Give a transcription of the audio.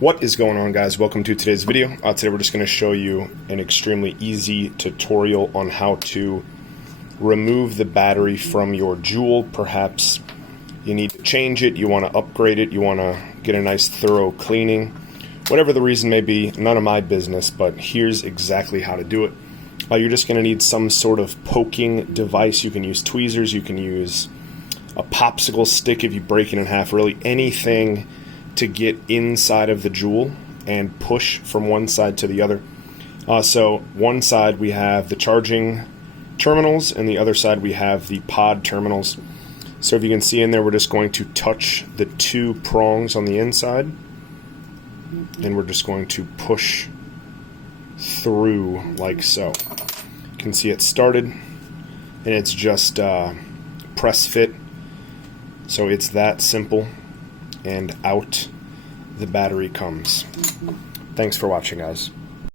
What is going on, guys? Welcome to today's video. Today we're just going to show you an extremely easy tutorial on how to remove the battery from your Juul. Perhaps you need to change it, you want to upgrade it, you want to get a nice thorough cleaning. Whatever the reason may be, none of my business, but here's exactly how to do it. You're just going to need some sort of poking device. You can use tweezers, you can use a popsicle stick if you break it in half, really anything to get inside of the Juul and push from one side to the other. So one side we have the charging terminals and the other side we have the pod terminals. So if you can see in there, we're just going to touch the two prongs on the inside and we're just going to push through like so. You can see it started and it's just press fit. So it's that simple, and out the battery comes. Thanks for watching, guys.